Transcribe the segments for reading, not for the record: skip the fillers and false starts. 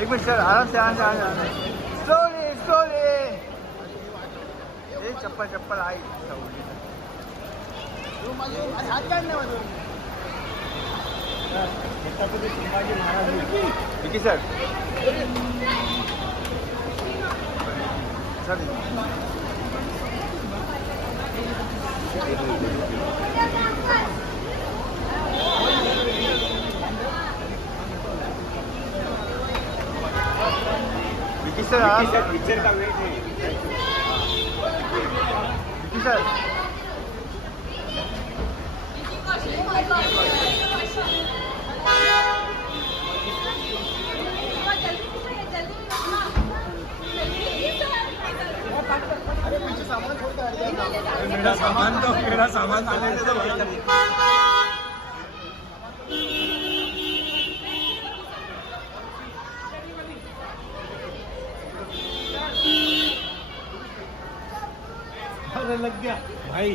एक minute sir, आराम से स्लोली स्लोली। ये चप्पल आई Chhatrapati Sambhaji Maharaj Vicky sir sir Vicky sir picture का वेट है विकी सर। मेरा सामान आने से तो अरे लग गया भाई,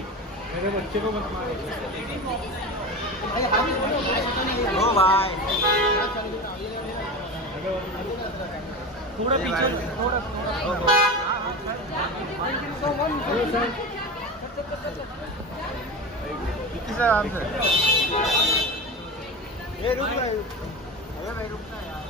मेरे बच्चे को मत मारो। ओ भाई थोड़ा पीछे थोड़ा सर आराम से। ये रुक रहा है, अरे भाई रुकना यार।